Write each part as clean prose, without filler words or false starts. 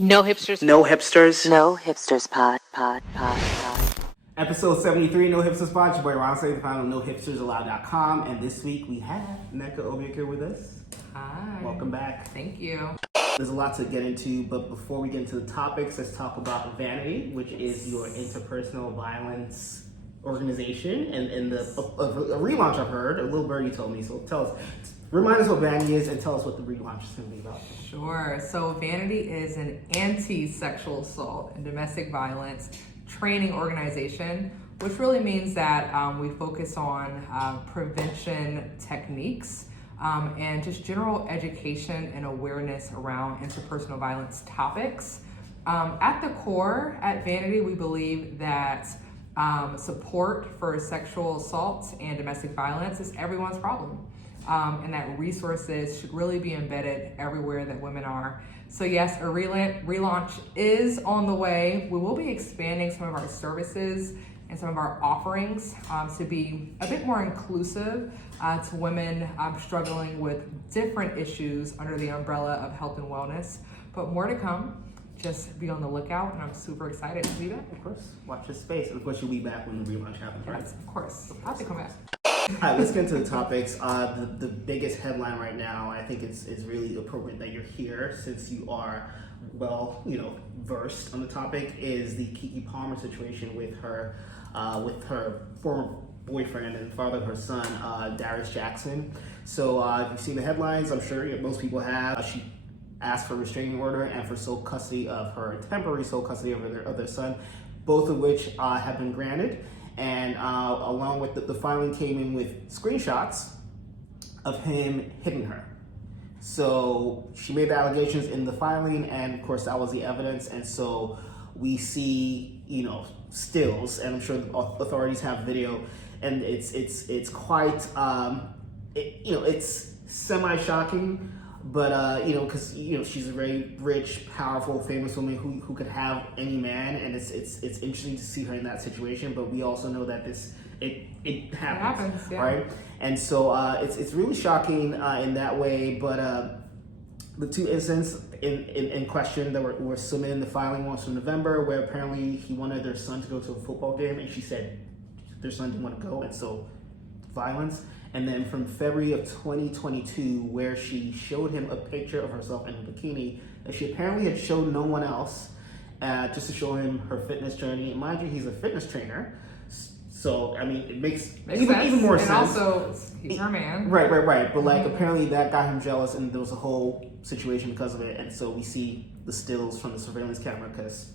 No hipsters. No hipsters. No Hipsters pod. Episode 73, No Hipsters Pod. Your boy Ron Say, the final NoHipstersAllowed.com. And this week we have Nneka Obiekwe with us. Hi. Welcome back. Thank you. There's a lot to get into, but before we get into the topics, let's talk about Vanede, which is your interpersonal violence organization. And a relaunch I've heard, a little birdie told me. So tell us, remind us what Vanede is and tell us what the relaunch is going to be about. Sure. So Vanede is an anti-sexual assault and domestic violence training organization, which really means that we focus on prevention techniques and just general education and awareness around interpersonal violence topics. At the core, at Vanede, we believe that support for sexual assault and domestic violence is everyone's problem. And that resources should really be embedded everywhere that women are. So yes, a relaunch is on the way. We will be expanding some of our services and some of our offerings to be a bit more inclusive to women struggling with different issues under the umbrella of health and wellness. But more to come. Just be on the lookout, and I'm super excited to be back. Of course, watch this space. And of course, you'll be back when the relaunch happens, right? Yes, of course. I'll have to come back. All right, let's get into the topics. The biggest headline right now, I think it's really appropriate that you're here since you are well, versed on the topic, is the Keke Palmer situation with her former boyfriend and father of her son, Darius Jackson. So if you've seen the headlines, I'm sure most people have. She asked for a restraining order and for temporary sole custody of their son, both of which have been granted. And along with the filing came in with screenshots of him hitting her. So she made the allegations in the filing, and of course that was the evidence. And so we see, stills, and I'm sure the authorities have video, and it's quite, it's semi-shocking. But because she's a very rich, powerful, famous woman who could have any man, and it's interesting to see her in that situation. But we also know that it happens, yeah. Right? And so it's really shocking in that way. But the two incidents in question that were submitted in the filing was from November, where apparently he wanted their son to go to a football game, and she said their son didn't want to go, and so violence. And then from February of 2022, where she showed him a picture of herself in a bikini that she apparently had shown no one else, just to show him her fitness journey. And mind you, he's a fitness trainer, so I mean, it makes even more sense. And also, he's her man. Right. But apparently that got him jealous, and there was a whole situation because of it. And so we see the stills from the surveillance camera because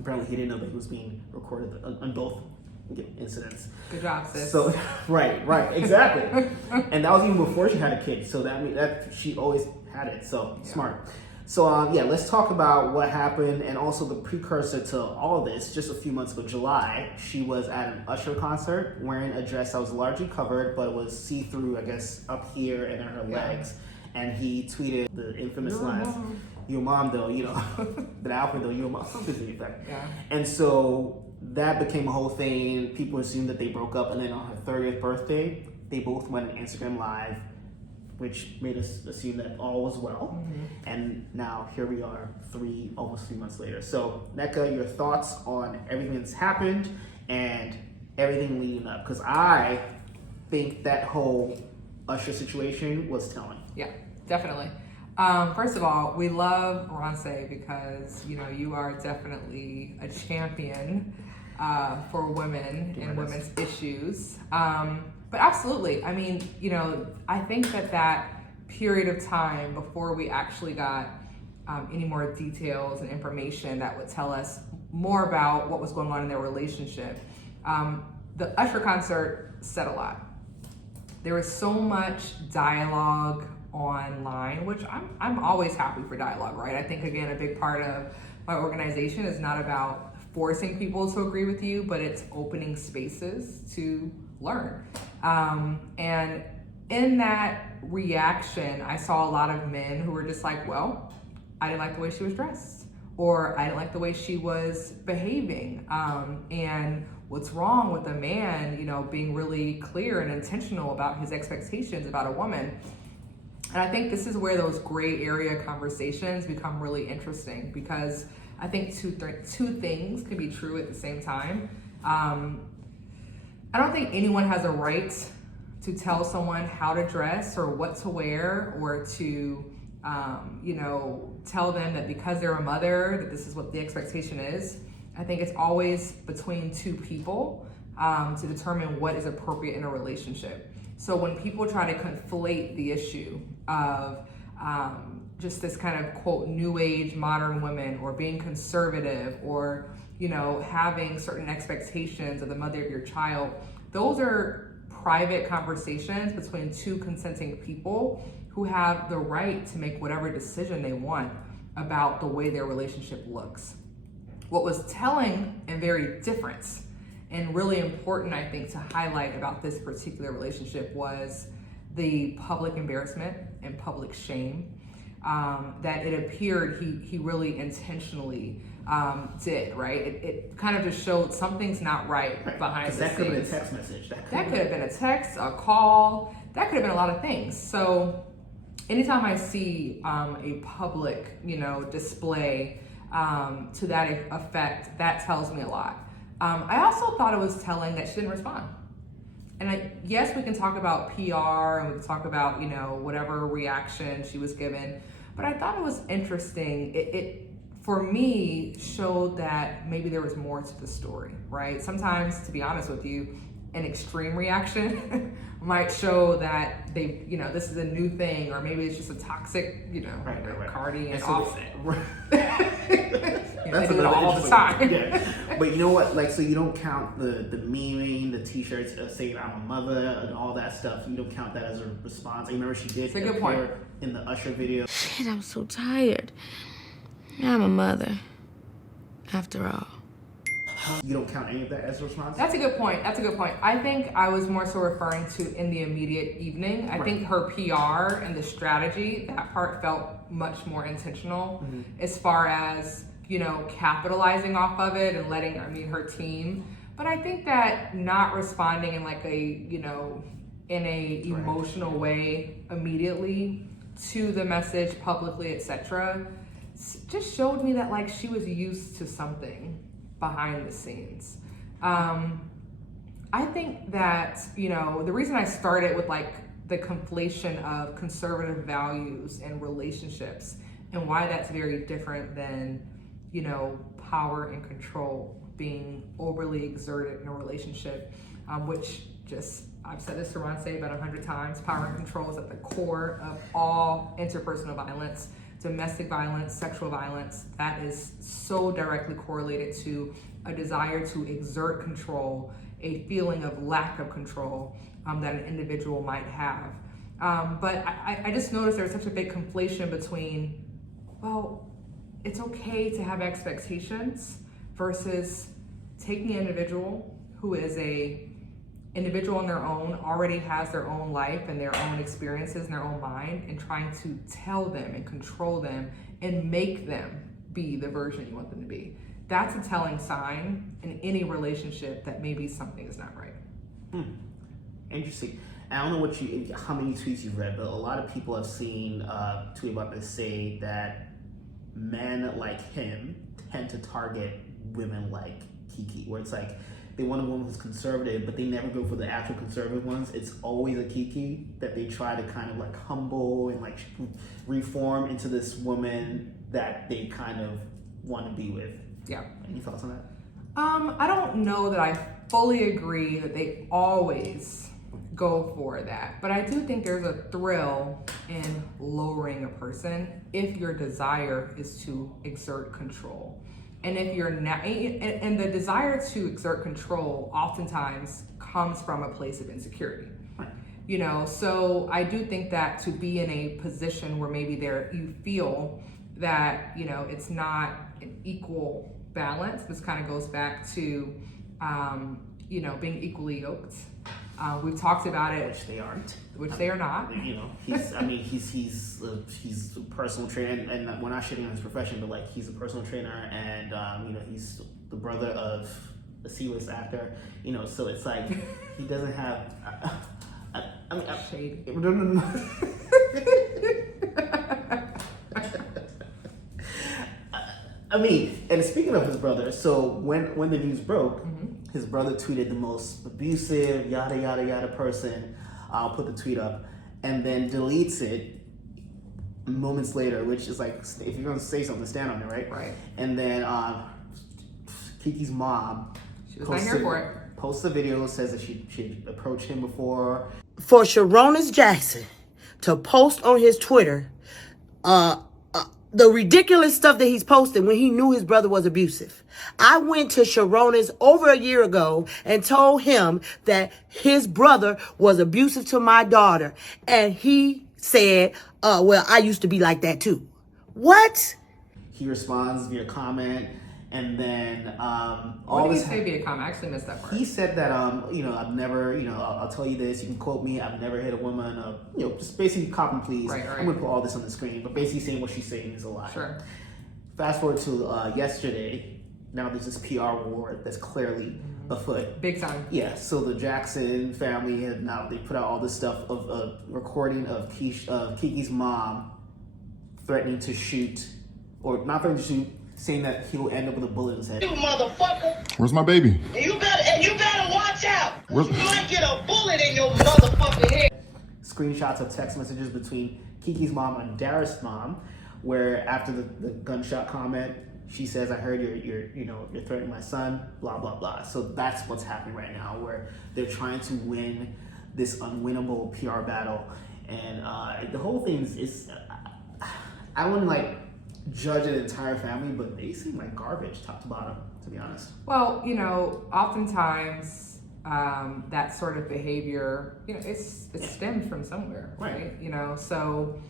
apparently he didn't know that he was being recorded on both incidents. Good job, sis. So right, exactly. And that was even before she had a kid. So that she always had it. So yeah. Smart. So let's talk about what happened and also the precursor to all of this. Just a few months ago, July, she was at an Usher concert wearing a dress that was largely covered, but was see-through, I guess, up here and in her legs. And he tweeted the infamous lines, "Your mom, though," the outfit, though, your mom, something to the effect. Yeah. And so that became a whole thing. People assumed that they broke up, and then on her 30th birthday, they both went on Instagram Live, which made us assume that all was well. Mm-hmm. And now here we are, almost 3 months later. So, Nneka, your thoughts on everything that's happened and everything leading up? Because I think that whole Usher situation was telling. Yeah, definitely. First of all, we love Ronse because, you are definitely a champion for women and women's issues. But absolutely, I mean, I think that period of time before we actually got any more details and information that would tell us more about what was going on in their relationship, the Usher concert said a lot. There was so much dialogue online, which I'm always happy for dialogue, right? I think, again, a big part of my organization is not about forcing people to agree with you, but it's opening spaces to learn. And in that reaction, I saw a lot of men who were just like, well, I didn't like the way she was dressed, or I didn't like the way she was behaving. And what's wrong with a man, being really clear and intentional about his expectations about a woman? And I think this is where those gray area conversations become really interesting, because I think two things can be true at the same time. I don't think anyone has a right to tell someone how to dress or what to wear, or to, tell them that because they're a mother, that this is what the expectation is. I think it's always between two people to determine what is appropriate in a relationship. So when people try to conflate the issue of just this kind of quote new age modern women, or being conservative, or having certain expectations of the mother of your child, those are private conversations between two consenting people who have the right to make whatever decision they want about the way their relationship looks. What was telling and very different and really important, I think, to highlight about this particular relationship was the public embarrassment and public shame that it appeared he really intentionally did, right? It kind of just showed something's not right behind the scenes. That could have been a text message. That could have been a text, a call. That could have been a lot of things. So anytime I see a public, display to that effect, that tells me a lot. I also thought it was telling that she didn't respond. And yes, we can talk about PR and we can talk about, whatever reaction she was given, but I thought it was interesting. It for me, showed that maybe there was more to the story, right? Sometimes, to be honest with you, an extreme reaction might show that they, this is a new thing, or maybe it's just a toxic, right. Cardi and so Offset. That's they do it all the time. Yeah. But you know what? So you don't count the memeing, the t-shirts saying I'm a mother and all that stuff. You don't count that as a response. I remember she did It's a good point. In the Usher video. Shit, I'm so tired. I'm a mother, after all. You don't count any of that as a response? That's a good point. I think I was more so referring to in the immediate evening. I think her PR and the strategy, that part felt much more intentional as far as, capitalizing off of it and letting, her team. But I think that not responding in like a, in a emotional way immediately to the message publicly, etc., just showed me that like she was used to something behind the scenes. I think that, the reason I started with like the conflation of conservative values and relationships and why that's very different than, power and control being overly exerted in a relationship, which just, I've said this to Ronce about 100 times, power and control is at the core of all interpersonal violence. Domestic violence, sexual violence, that is so directly correlated to a desire to exert control, a feeling of lack of control that an individual might have. But I just noticed there was such a big conflation between, well, it's okay to have expectations versus taking an individual who is a individual on their own, already has their own life and their own experiences and their own mind, and trying to tell them and control them and make them be the version you want them to be. That's a telling sign in any relationship that maybe something is not right. Interesting. I don't know how many tweets you've read, but a lot of people have seen tweet about this say that men like him tend to target women like Keke, where it's like, they want a woman who's conservative, but they never go for the actual conservative ones. It's always a Keke that they try to kind of like humble and like reform into this woman that they kind of want to be with. Yeah. Any thoughts on that? I don't know that I fully agree that they always go for that, but I do think there's a thrill in lowering a person if your desire is to exert control. And if you're not, and the desire to exert control oftentimes comes from a place of insecurity. So I do think that to be in a position where maybe you feel that, it's not an equal balance. This kind of goes back to, being equally yoked. We've talked about it. Which they aren't. Which they are not. He's a personal trainer, and we're not shitting on his profession, but like he's a personal trainer, and he's the brother of a C-list actor. So it's like he doesn't have. Shade. No. I mean, and speaking of his brother, so when the news broke, his brother tweeted the most abusive, yada yada yada person. I'll put the tweet up, and then deletes it moments later, which is like, if you're gonna say something, stand on it, right? Right. And then Keke's mom, She was not here for it. Posts a video, says that she approached him before. For Sharonis Jackson to post on his Twitter the ridiculous stuff that he's posted when he knew his brother was abusive. I went to Sharonis over a year ago and told him that his brother was abusive to my daughter. And he said, well, I used to be like that too. What? He responds via comment, and then What did he say via comment? I actually missed that part. He said that I've never, I'll tell you this, you can quote me, I've never hit a woman, just basically cop and please. Right. I'm gonna put all this on the screen, but basically saying what she's saying is a lie. Sure. Fast forward to yesterday. Now there's this PR war that's clearly afoot. Big time. Yeah. So the Jackson family they put out all this stuff of a recording of Keke's mom threatening to shoot, or not threatening to shoot, saying that he will end up with a bullet in his head. You motherfucker! Where's my baby? And you better watch out! Where's- You might get a bullet in your motherfucking head! Screenshots of text messages between Keke's mom and Darius' mom, where after the gunshot comment, she says, "I heard you're threatening my son." Blah blah blah. So that's what's happening right now, where they're trying to win this unwinnable PR battle, and the whole thing is I wouldn't judge an entire family, but they seem like garbage top to bottom, to be honest. Well, oftentimes that sort of behavior, it stems from somewhere, right? So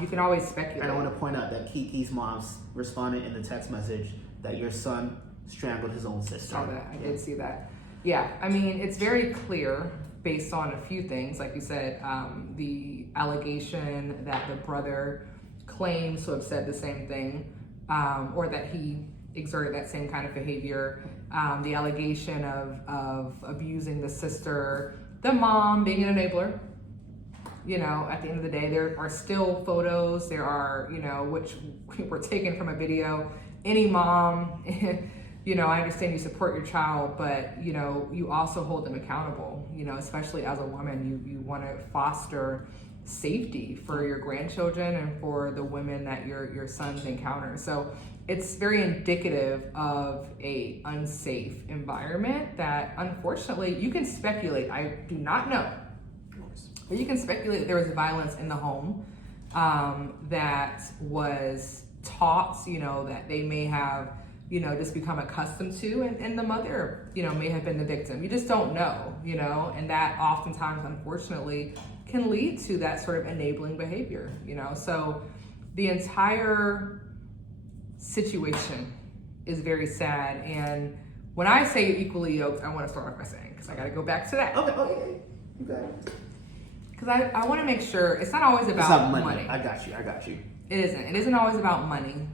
you can always speculate. And I want to point out that Keke's mom responded in the text message that your son strangled his own sister. Saw that. I did see that. Yeah, I mean, it's very clear based on a few things, like you said, the allegation that the brother claims to have said the same thing, or that he exerted that same kind of behavior, the allegation of abusing the sister, the mom being an enabler. At the end of the day, there are still photos, there are, which were taken from a video. Any mom, I understand you support your child, but, you also hold them accountable, especially as a woman, you want to foster safety for your grandchildren and for the women that your sons encounter. So it's very indicative of a unsafe environment that, unfortunately, you can speculate. I do not know, but you can speculate that there was violence in the home that was taught, that they may have, just become accustomed to, and the mother, may have been the victim. You just don't know, and that oftentimes, unfortunately, can lead to that sort of enabling behavior, So the entire situation is very sad. And when I say equally yoked, I want to start off by saying, because I got to go back to that. Okay. You got it. Because I want to make sure it's not always about It's not money. I got you. It isn't. It isn't always about money.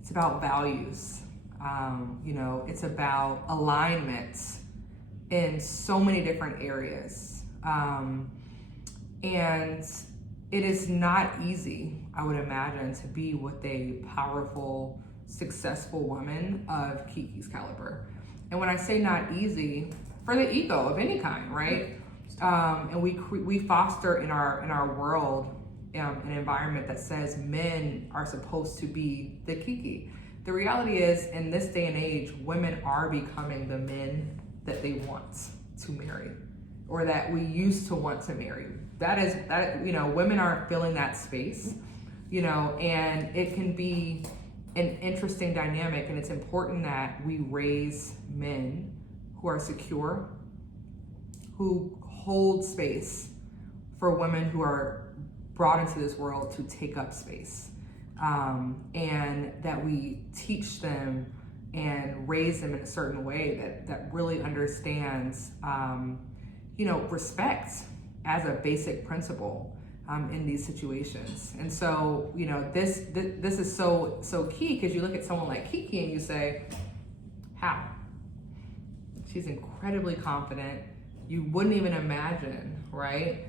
It's about values. It's about alignment in so many different areas. And it is not easy, I would imagine, to be with a powerful, successful woman of Keke's caliber. And when I say not easy, for the ego of any kind, right? And we foster in our world an environment that says men are supposed to be the Keke. The reality is, in this day and age, women are becoming the men that they want to marry, or that we used to want to marry. Women are filling that space, and it can be an interesting dynamic, and it's important that we raise men who are secure, who hold space for women who are brought into this world to take up space, and that we teach them and raise them in a certain way that really understands, respect as a basic principle in these situations. And so, this is so key, because you look at someone like Keke and you say, how? She's incredibly confident. You wouldn't even imagine, right?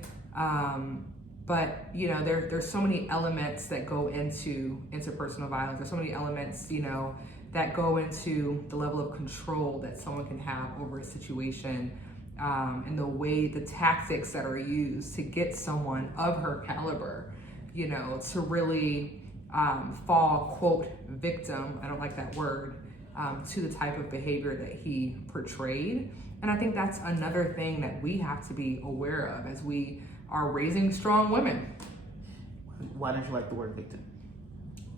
But you know, there's so many elements that go into interpersonal violence. There's so many elements, you know, that go into the level of control that someone can have over a situation, and the tactics that are used to get someone of her caliber, you know, to really fall, quote, victim, I don't like that word, to the type of behavior that he portrayed. And I think that's another thing that we have to be aware of as we are raising strong women. Why don't you like the word victim?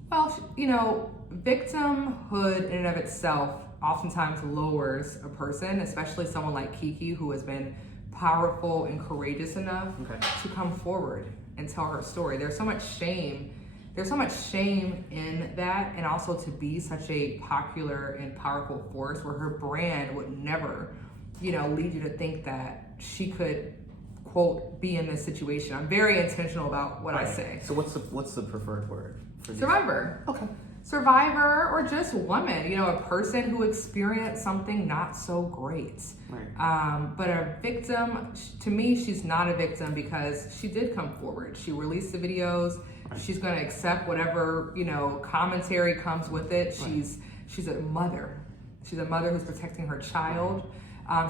Well, you know, victimhood in and of itself oftentimes lowers a person, especially someone like Keke, who has been powerful and courageous enough to come forward and tell her story. There's so much shame. There's so much shame in that, and also to be such a popular and powerful force where her brand would never, you know, lead you to think that she could, quote, be in this situation. I'm very intentional about what I say. So what's the preferred word for these? Survivor. Okay. Survivor, or just woman, you know, a person who experienced something not so great. Right. But a victim, to me, she's not a victim because she did come forward. She released the videos. Right. She's going to accept whatever, you know, commentary comes with it. Right. She's a mother. She's a mother who's protecting her child.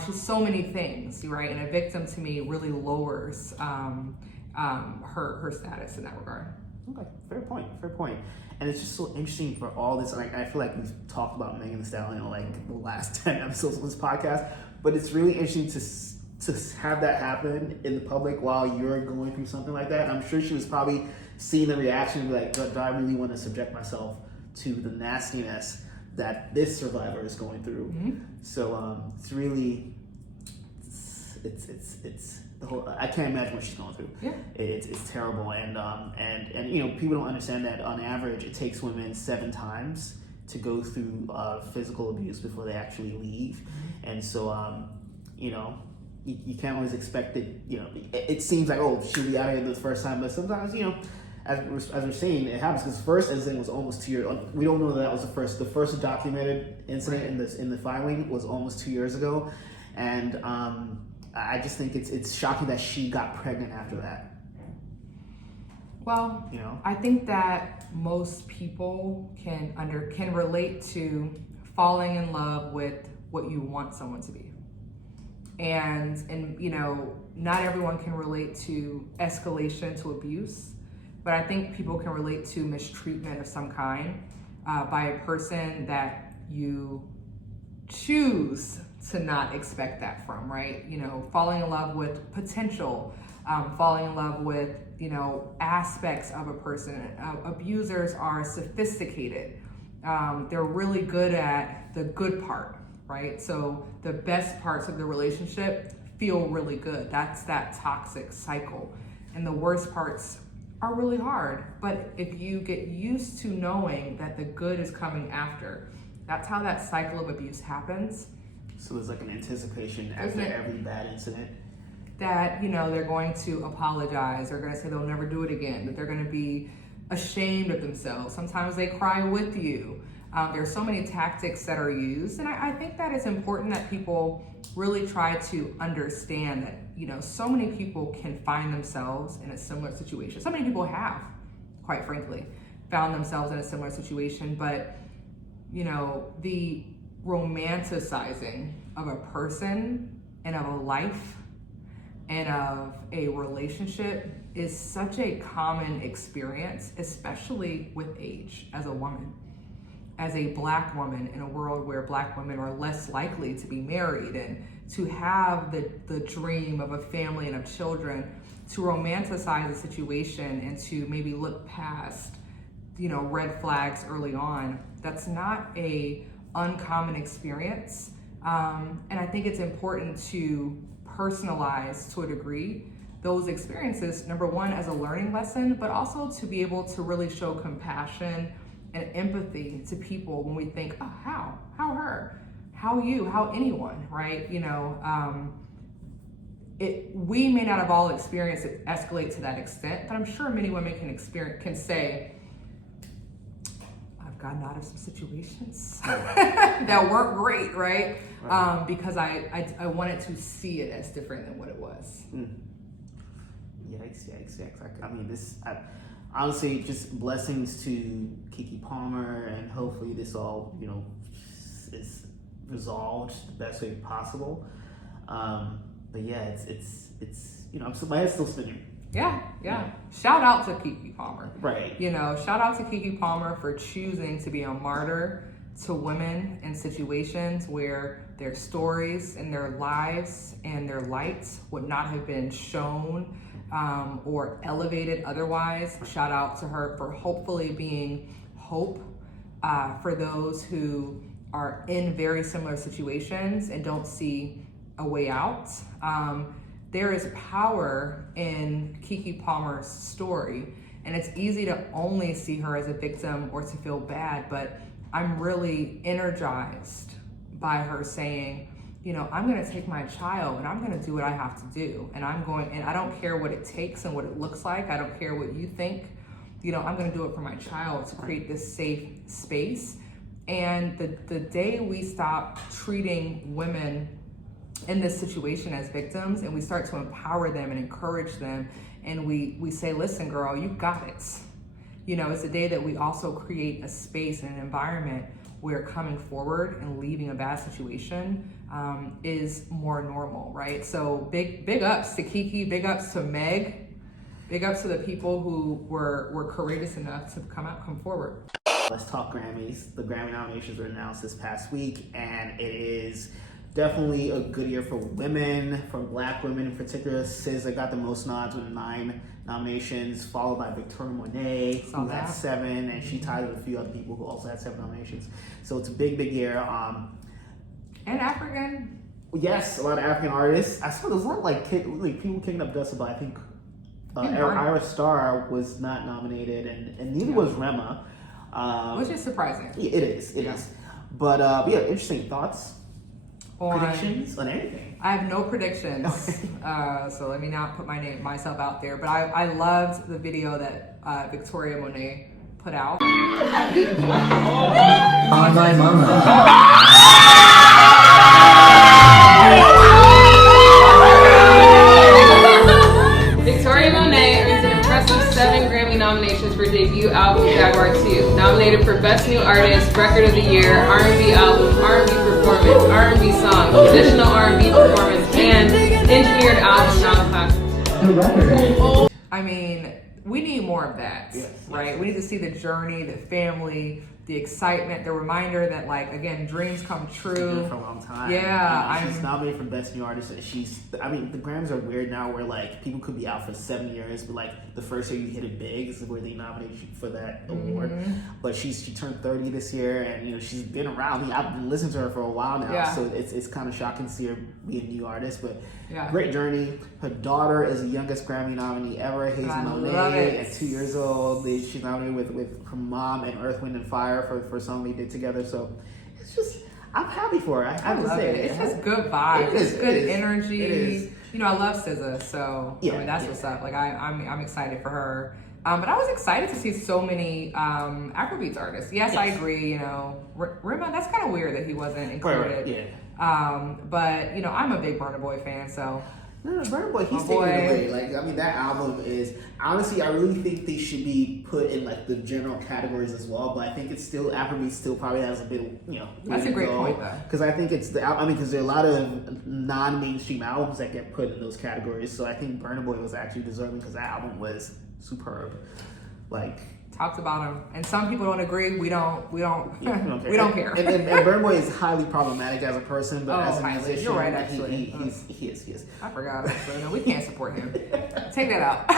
She's so many things, right? And a victim, to me, really lowers her status in that regard. Okay, fair point. And it's just so interesting for all this. And I feel like we've talked about Megan Thee Stallion like the last 10 episodes of this podcast, but it's really interesting to have that happen in the public while you're going through something like that. I'm sure she was probably seeing the reaction and be like, do I really want to subject myself to the nastiness that this survivor is going through? Mm-hmm. So it's really, it's the whole, I can't imagine what she's going through. Yeah. It's terrible. And you know, people don't understand that on average it takes women 7 times to go through physical abuse before they actually leave. Mm-hmm. And so, you know, you can't always expect it. You know, it seems like, oh, she'll be out of here the first time, but sometimes, you know, as we're saying, it happens because the first incident was almost 2 years. We don't know that was the first. The first documented incident in the filing was almost 2 years ago, and I just think it's shocking that she got pregnant after that. Well, you know, I think that most people can relate to falling in love with what you want someone to be. And you know, not everyone can relate to escalation to abuse, but I think people can relate to mistreatment of some kind by a person that you choose to not expect that from, right? You know, falling in love with potential, falling in love with, you know, aspects of a person. Abusers are sophisticated. They're really good at the good part, right? So the best parts of the relationship feel really good. That's that toxic cycle. And the worst parts are really hard. But if you get used to knowing that the good is coming after, that's how that cycle of abuse happens. So there's like an anticipation after every bad incident that, you know, they're going to apologize. They're going to say they'll never do it again. That they're going to be ashamed of themselves. Sometimes they cry with you. There's so many tactics that are used. And I think that it's important that people really try to understand that, you know, so many people can find themselves in a similar situation. So many people have, quite frankly, found themselves in a similar situation. But, you know, the romanticizing of a person and of a life and of a relationship is such a common experience, especially with age as a woman. As a Black woman in a world where Black women are less likely to be married and to have the dream of a family and of children, to romanticize a situation and to maybe look past, you know, red flags early on, that's not a uncommon experience. And I think it's important to personalize to a degree those experiences, number one, as a learning lesson, but also to be able to really show compassion and empathy to people when we think, oh, how her, how you, how anyone, right? You know, we may not have all experienced it escalate to that extent, but I'm sure many women can say, I've gotten out of some situations that weren't great, right? Because I wanted to see it as different than what it was. Yikes. I mean, honestly, just blessings to Keke Palmer, and hopefully this all, is resolved the best way possible. But yeah, it's my head's still spinning. Yeah. Shout out to Keke Palmer. Right. Shout out to Keke Palmer for choosing to be a martyr to women in situations where their stories and their lives and their lights would not have been shown or elevated otherwise. Shout out to her for hopefully being hope for those who are in very similar situations and don't see a way out. There is power in Keke Palmer's story, and it's easy to only see her as a victim or to feel bad, but I'm really energized by her saying, I'm gonna take my child and I'm gonna do what I have to do. And I don't care what it takes and what it looks like. I don't care what you think. I'm gonna do it for my child to create this safe space. And the day we stop treating women in this situation as victims and we start to empower them and encourage them, and we say, listen, girl, you got it. It's a day that we also create a space and an environment where coming forward and leaving a bad situation is more normal, right? So big ups to Keke, big ups to Meg, big ups to the people who were courageous enough to come forward. Let's talk Grammys. The Grammy nominations were announced this past week, and it is definitely a good year for women, for Black women in particular. SZA got the most nods with 9 nominations, followed by Victoria Monet, who had 7, and she tied with a few other people who also had 7 nominations. So it's a big year. And African. Yes, a lot of African artists. I saw there's a lot of people kicking up dust about, I think, Ira Starr was not nominated, and neither was Rema. Which is surprising. Yeah, it is. But interesting thoughts. Predictions on anything? I have no predictions, so let me not put myself out there. But I loved the video that Victoria Monet put out. On my mama. Victoria Monet earns an impressive 7 Grammy nominations for debut album Jaguar 2. Nominated for Best New Artist, Record of the Year, R&B Album, R&B Performance, R&B Song, Traditional R&B Performance, and Engineered Album Non-Classic. I mean, we need more of that, right? We need to see the journey, the family, the excitement, the reminder that, again, dreams come true. For a long time. Yeah, she's nominated for Best New Artist, and the Grammys are weird now, where people could be out for 7 years, but the first year you hit it big is where they nominate you for that award. But she turned 30 this year, and she's been around. I mean, I've been listening to her for a while now, so it's kind of shocking to see her be a new artist. But great journey. Her daughter is the youngest Grammy nominee ever. Hazel Monet at 2 years old. She's nominated with her mom and Earth, Wind and Fire for a song they did together. So it's just, I'm happy for her. I have to say it's just good vibes. It's good energy. It is. I love SZA, so that's what's up. I'm excited for her. But I was excited to see so many Afrobeats artists. Yes, I agree. Rema, that's kind of weird that he wasn't included. But I'm a big Burna Boy fan, so. No, Burna Boy, he's taking it away. That album is, honestly, I really think they should be put in the general categories as well, but I think it's still, Afrobeat still probably has a bit, That's a great point, though. Because I think because there are a lot of non-mainstream albums that get put in those categories, so I think Burna Boy was actually deserving because that album was superb. Talked about him, and some people don't agree. We don't care. We don't care. And Burna Boy is highly problematic as a person, but as a musician, you're right. Actually, he is. I forgot. Actually, no, we can't support him. Take that out.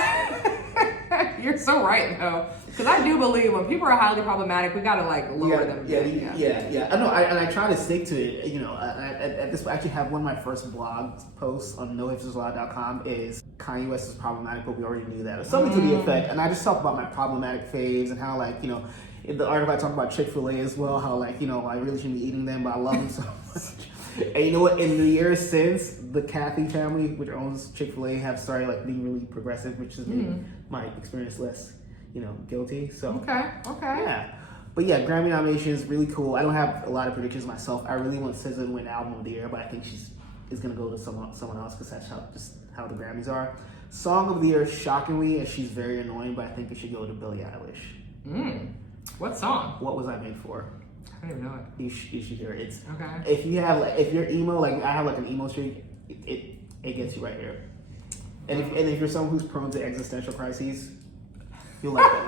You're so right, though, because I do believe when people are highly problematic, we gotta lower them. Yeah. I know, and I try to stick to it. At this, I actually have one of my first blog posts on nohipstersblog.com is Kanye West is problematic, but we already knew that, or something to the effect. And I just talk about my problematic faves and how in the article I talk about Chick-fil-A as well, how I really shouldn't be eating them, but I love them so much. And you know what? In the years since, the Cathy family, which owns Chick-fil-A, have started being really progressive, which has made my experience less, guilty. So okay. Yeah. But yeah, Grammy nominations, really cool. I don't have a lot of predictions myself. I really want SZA to win Album of the Year, but I think is going to go to someone else because that's how the Grammys are. Song of the year, shockingly, and she's very annoying, but I think it should go to Billie Eilish. What song? What Was I Made For? I don't even know it. You should hear it. It's Okay. if you're emo, like I have like an emo streak, it gets you right here. And if you're someone who's prone to existential crises, you'll like it.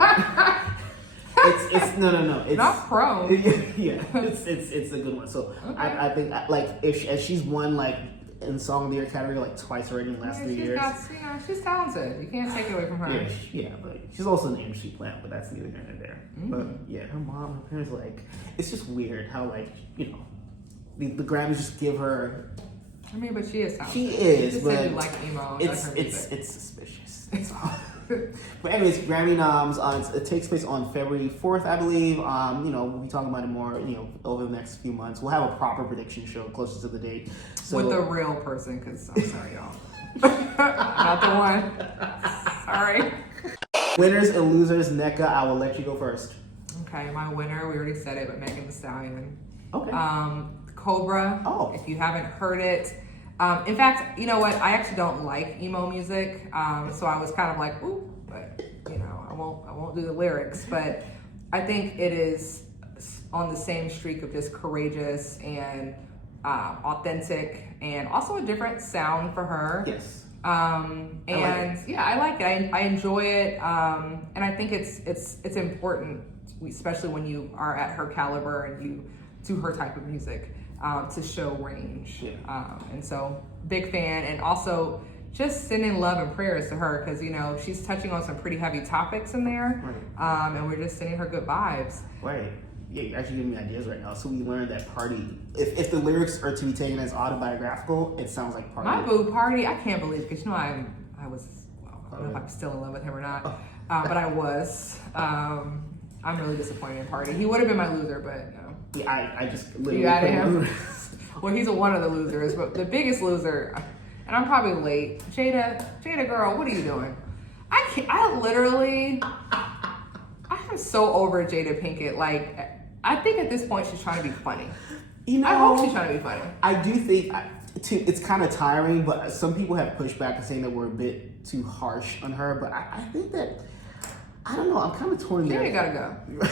It's no. It's Not prone. Yeah, it's a good one. So I think like as she's won like in Song of the Year category like twice already in the last 3 years. She's talented. You can't take it away from her. Yeah, but she's also an industry plant, but that's neither here nor there. But yeah, her mom, her parents, like, it's just weird how like, the Grammys just give her. I mean, but she is talented. She is, you just but said you like emo. it's suspicious. That's all. But anyways, Grammy noms. It takes place on February 4th, I believe. We'll be talking about it more, over the next few months. We'll have a proper prediction show closer to the date. So, with the real person, because I'm sorry, y'all. Not the one. Sorry. Winners and losers. Nneka, I will let you go first. Okay, my winner, we already said it, but Megan Thee Stallion. Okay. Cobra. Oh. If you haven't heard it. In fact, you know what? I actually don't like emo music, so I was kind of like, ooh, but I won't do the lyrics. But I think it is on the same streak of just courageous and authentic, and also a different sound for her. Yes. I like it. I enjoy it, and I think it's important, especially when you are at her caliber and you do her type of music. To show range. Yeah. And so, big fan. And also, just sending love and prayers to her because, she's touching on some pretty heavy topics in there. Right. And we're just sending her good vibes. Right. Yeah, you're actually giving me ideas right now. So we learned that Party, if the lyrics are to be taken as autobiographical, it sounds like Party. My boo, Party, I can't believe because, I don't know if I'm still in love with him or not, but I was. I'm really disappointed in Party. He would have been my loser, but no. Yeah, I just literally. You added him? Well, he's one of the losers, but the biggest loser, and I'm probably late. Jada girl, what are you doing? I'm so over Jada Pinkett. Like, I think at this point she's trying to be funny. I hope she's trying to be funny. I do think it's kind of tiring, but some people have pushed back and saying that we're a bit too harsh on her. But I think that, I don't know, I'm kind of torn there. Jada gotta go.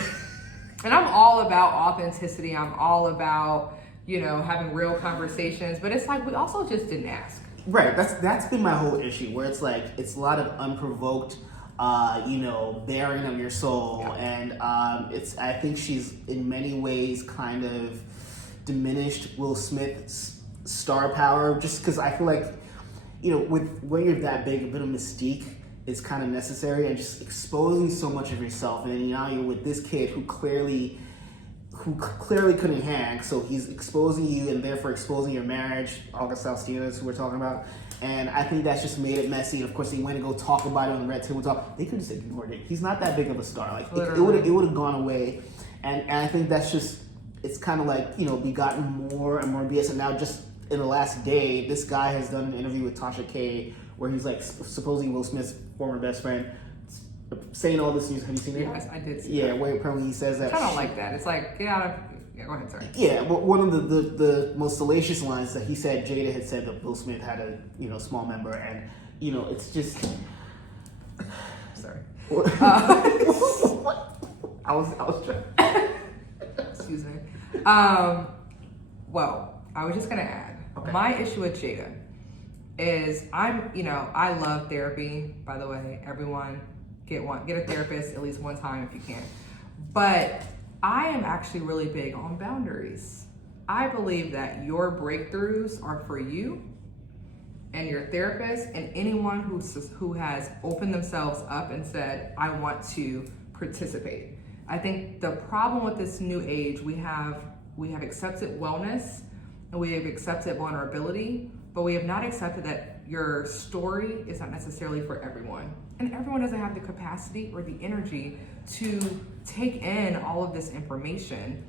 And I'm all about authenticity. I'm all about, having real conversations. But it's like, we also just didn't ask. Right. That's been my whole issue, where it's like, it's a lot of unprovoked, bearing of your soul. Yeah. And I think she's in many ways kind of diminished Will Smith's star power, just because I feel like, when you're that big, a bit of mystique is kind of necessary, and just exposing so much of yourself, and then now you're with this kid who clearly couldn't hang, so he's exposing you and therefore exposing your marriage. August Alsina's who we're talking about, and I think that's just made it messy. And of course, they went to go talk about it on the Red Table Talk. They could have just ignored it. He's not that big of a star. Like it would have gone away, and I think that's just, it's kind of like begotten more and more BS. And now just in the last day, this guy has done an interview with Tasha K, where he's like supposedly Will Smith's former best friend, saying all this news. Have you seen it? Yes, I did see Yeah, that. where apparently he says that. I don't like that. It's like, get out of... Yeah, go ahead, sorry. Yeah, but one of the most salacious lines that he said, Jada had said that Will Smith had a small member, and it's just... Sorry. I was trying... Excuse me. Well, I was just gonna add, my issue with Jada is I love therapy, by the way. Everyone get a therapist at least one time if you can. But I am actually really big on boundaries. I believe that your breakthroughs are for you and your therapist and anyone who has opened themselves up and said, I want to participate. I think the problem with this new age, we have accepted wellness and we have accepted vulnerability, but we have not accepted that your story is not necessarily for everyone. And everyone doesn't have the capacity or the energy to take in all of this information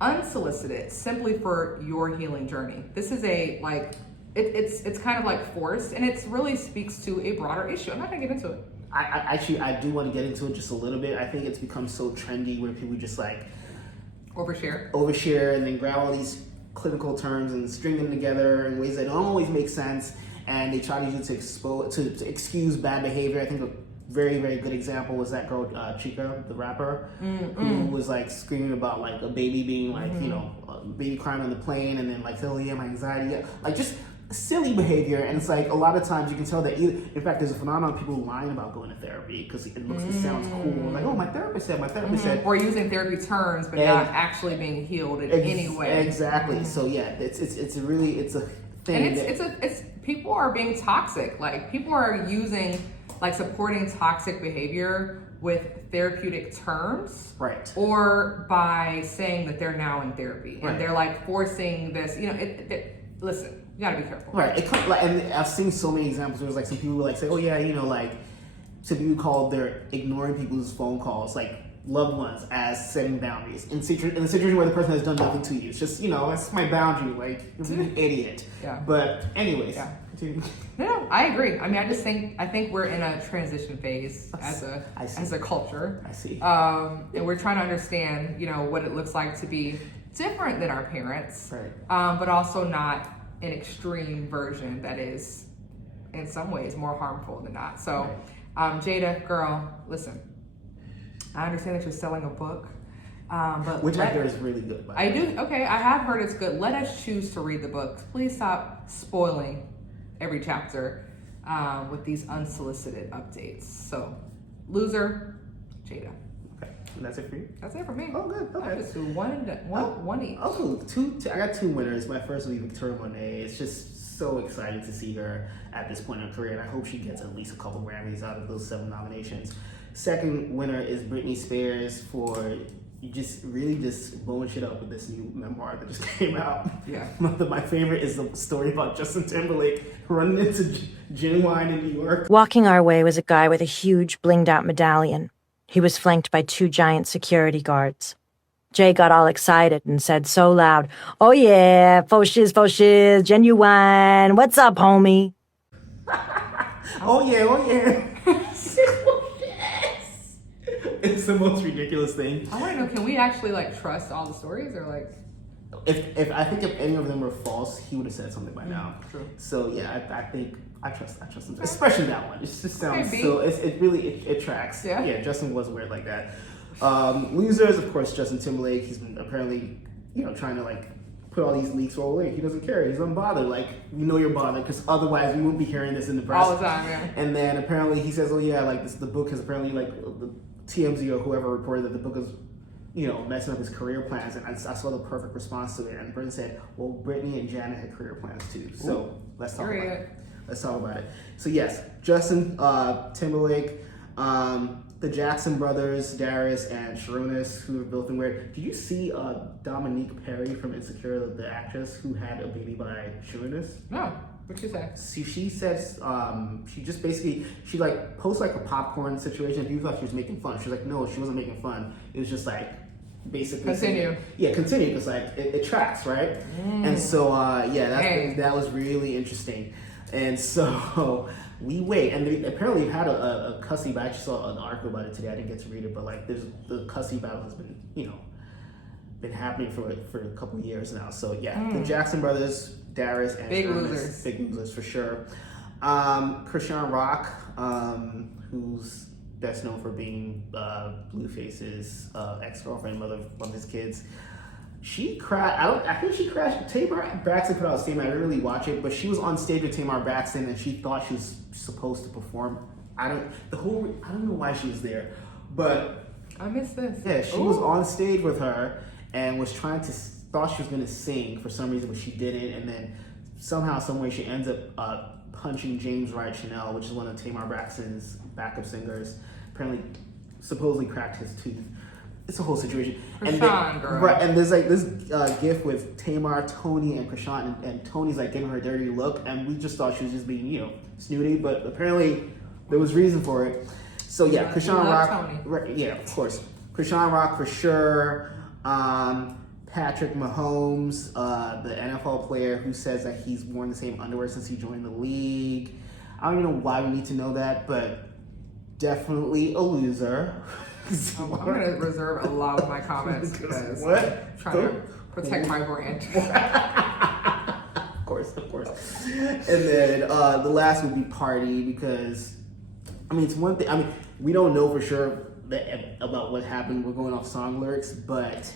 unsolicited simply for your healing journey. This is it's kind of like forced, and it really speaks to a broader issue. I'm not gonna get into it. I do want to get into it just a little bit. I think it's become so trendy where people just like overshare and then grab all these clinical terms and string them together in ways that don't always make sense. and they try to use it to excuse bad behavior. I think a very, very good example was that girl Chica, the rapper, who was like screaming about like a baby being like a baby crying on the plane, and then like, oh yeah, my anxiety, like just silly behavior. And it's like a lot of times you can tell that in fact there's a phenomenon of people lying about going to therapy because it sounds cool, like, oh, my therapist said, or using therapy terms but not actually being healed in any way. Exactly. So yeah, it's a thing, and it's people are being toxic. Like, people are using, like, supporting toxic behavior with therapeutic terms, right? Or by saying that they're now in therapy, right. And they're like forcing this. Listen, you gotta be careful. Right. And I've seen so many examples where it's like some people like say, oh yeah, like some people call they're ignoring people's phone calls, like loved ones, as setting boundaries in a situation where the person has done nothing to you. It's just, that's my boundary. Like, you're an idiot. Yeah. But anyways. Yeah. No, I agree. I mean, I think we're in a transition phase as a culture. I see. And we're trying to understand, what it looks like to be different than our parents, right? But also not an extreme version that is, in some ways, more harmful than not. So, Jada, girl, listen. I understand that you're selling a book, but which I hear is really good. I do. Okay, I have heard it's good. Let us choose to read the book. Please stop spoiling every chapter with these unsolicited updates. So, loser, Jada. Okay, and that's it for you. That's it for me. Oh, good. Okay. I just do one each. Oh, cool. Two. I got two winners. My first will be Victoria Monet. It's just so exciting to see her at this point in her career, and I hope she gets at least a couple Grammys out of those 7 nominations. Second winner is Britney Spears for just blowing shit up with this new memoir that just came out. Yeah. My favorite is the story about Justin Timberlake running into gin wine in New York. Walking our way was a guy with a huge blinged-out medallion. He was flanked by 2 giant security guards. Jay got all excited and said so loud, "Oh yeah, faux shiz, genuine. What's up, homie?" Oh yeah. It's the most ridiculous thing. I want to know, can we actually trust all the stories, or If I think if any of them were false, he would have said something by now. True. So yeah, I think I trust him, especially that one. It just sounds Okay, so. It really tracks. Yeah. Justin was weird like that. Losers, of course, Justin Timberlake. He's been apparently trying to put all these leaks all away. He doesn't care. He's unbothered. You're bothered because otherwise we wouldn't be hearing this in the press all the time. Yeah. And then apparently he says, oh yeah, the book has apparently the TMZ or whoever reported that the book is messing up his career plans, and I saw the perfect response to it. And Brittany said, well, Brittany and Janet had career plans too. So let's talk about it. Let's talk about it. So yes, Justin Timberlake, the Jackson brothers, Darius and Sharonis, who are both in weird. Did you see Dominique Perry from Insecure, the actress who had a baby by Sharonis? No. What'd she say? So she says she just basically posts a popcorn situation. People thought she was making fun. She's like, no, she wasn't making fun. It was just basically continue. Continue because it tracks, right? And so that was really interesting. And so we wait, and they apparently have had a custody battle. I actually saw an article about it today. I didn't get to read it, but there's the custody battle has been been happening for a couple of years now. So the Jackson brothers, Darius and big losers for sure. Chrisean Rock, who's best known for being Blueface's ex-girlfriend, mother of his kids. She crashed. I think she crashed. Tamar Braxton put out a statement. I didn't really watch it, but she was on stage with Tamar Braxton, and she thought she was supposed to perform. I don't know why she was there, but I missed this. Yeah, she was on stage with her and was thought she was going to sing for some reason, but she didn't. And then somehow, some way, she ends up punching James Wright Chanel, which is one of Tamar Braxton's backup singers. Apparently, supposedly cracked his tooth. It's a whole situation. Girl. Right, and there's this gif with Tamar, Tony, and Chrisean, and Tony's giving her a dirty look, and we just thought she was just being, snooty, but apparently there was reason for it. So Chrisean Rock, Tony. Of course, Chrisean Rock for sure. Patrick Mahomes, the NFL player who says that he's worn the same underwear since he joined the league. I don't even know why we need to know that, but definitely a loser. I'm going to reserve a lot of my comments because what? I'm trying to protect my brand. Of course. And then the last would be Party, because I mean, it's one thing. I mean, we don't know for sure about what happened. We're going off song lyrics, but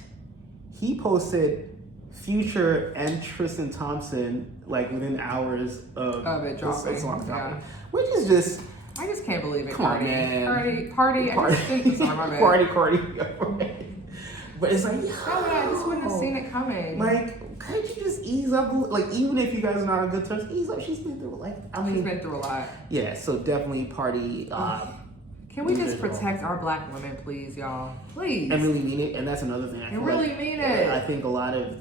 he posted Future and Tristan Thompson like within hours of it dropping. Yeah. Which is just. I just can't believe it. Come on, man. Party. I just think, sorry, my bad. Party. But it's like, I just wouldn't have seen it coming. Like, can't you just ease up? Like, even if you guys are not on good terms, ease up. She's been through, she's been through a lot. Yeah, so definitely Party. Can we just protect our black women, please, y'all? Please. And really mean it. And that's another thing. And really mean it. I think a lot of,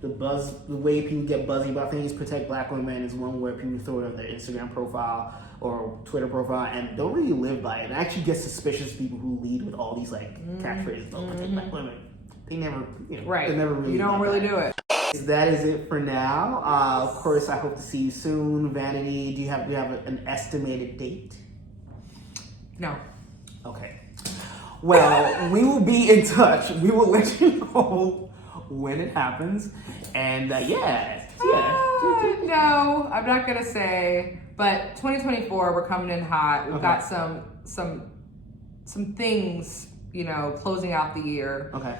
the way people get buzzy about things, protect black women, is one where people throw it on their Instagram profile or Twitter profile and don't really live by it. And actually get suspicious of people who lead with all these catchphrases. Don't protect black women. They never, right. They never really. You don't really do it. That is it for now. Of course, I hope to see you soon. Vanity, do you have an estimated date? No. Okay. Well, we will be in touch. We will let you know when it happens. And yeah. No, I'm not gonna say. But 2024, we're coming in hot. We've got some things, closing out the year. Okay.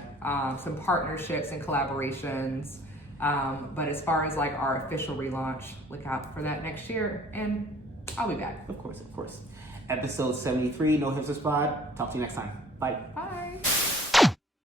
Some partnerships and collaborations. But as far as like our official relaunch, look out for that next year, and I'll be back. Of course. Episode 73, No Hipsters Pod. Talk to you next time. Bye. Bye.